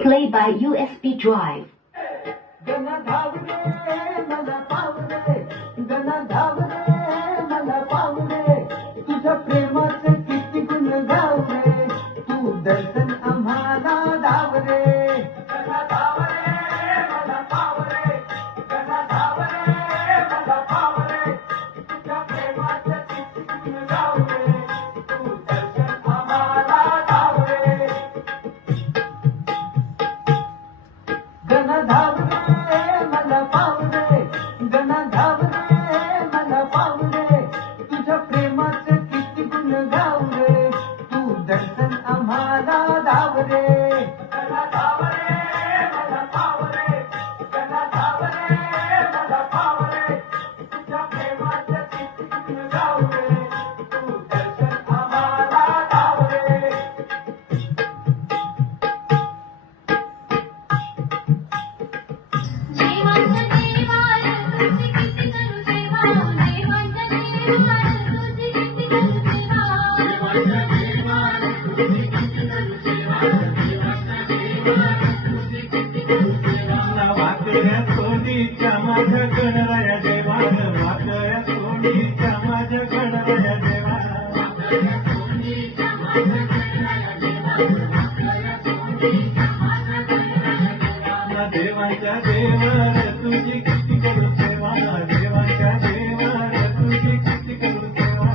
Play by USB drive. गणा धावरे मला पावरे, गणा धावरे मला पावरे, तुझ्या प्रेमाचं किती गुण गावरे, तू दर्शन आम्हाला धावरे. गणा धावरे मला पावरे, गणा धावरे मला पावरे, तुझ्या प्रेमाचं किती गुण गावरे, तू दर्शन आम्हाला धावरे. गणा धावरे मला पावरे, गणा धावरे मला पावरे, तुझ्या प्रेमाचं किती गुण गावरे, तू दर्शन आम्हाला धावरे. गणा धावरे मला पावरे, गणा धावरे मला पावरे, तुझ्या प्रेमाचं किती गुण गावरे, तू दर्शन आम्हाला धावरे. वाकड्या सोनीच्या माझ्या गणराया देवा, वाकड्या सोनीच्या माझ्या गणराया देवा, देवाच्या देवर तुझी किती करू सेवा, देवाच्या देवर तुझी किती करू सेवा.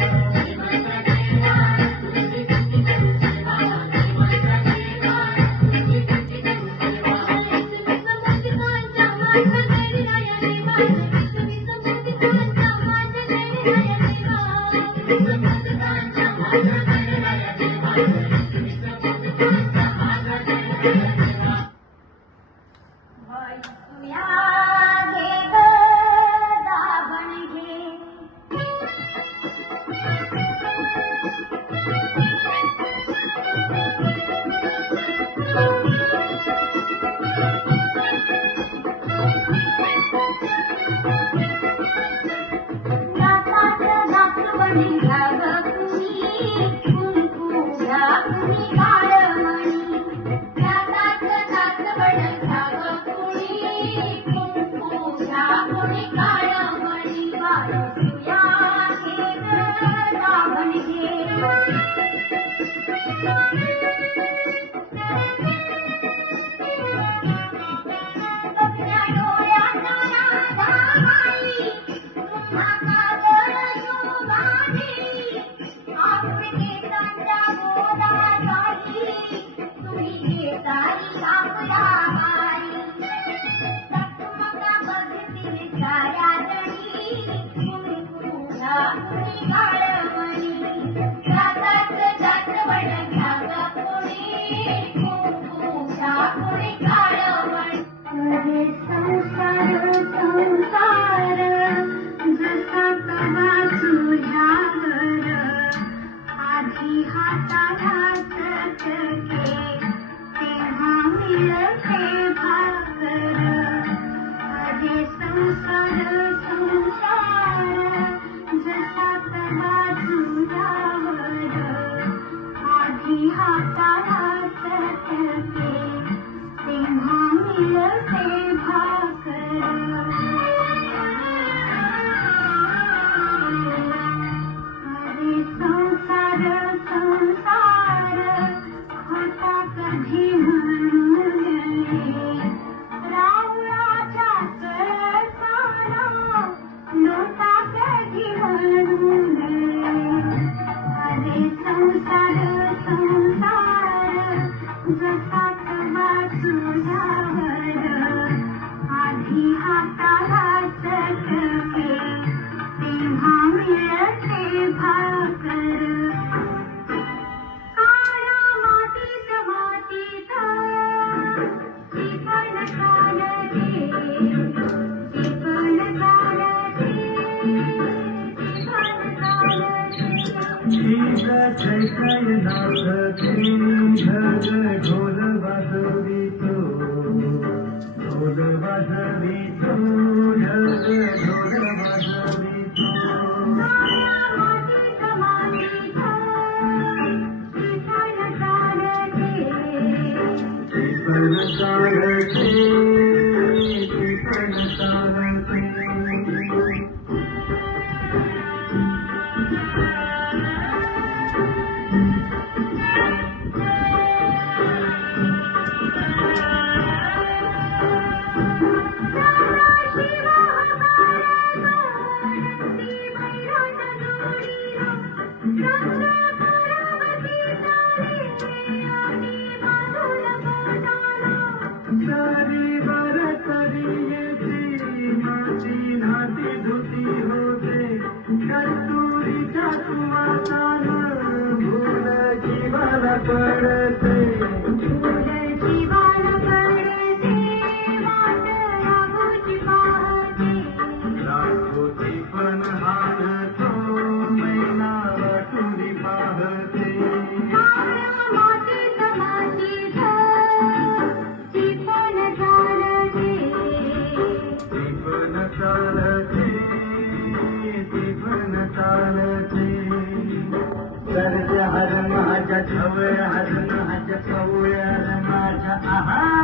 हाताला चटके तेव्हा मिळते भाकर. पण चालते ती पण चालते सारी बरतरी येती माती नाती धुती होते कस्तुरीच्या सुवासानं भूल जीवाला पडते राखोती पण हारतो मैना वाटुनी पाहते जीवन चालते जीवन चालते सर्ज हर माझ्या ढवळ हर माझ्या कवळ माझ्या आहा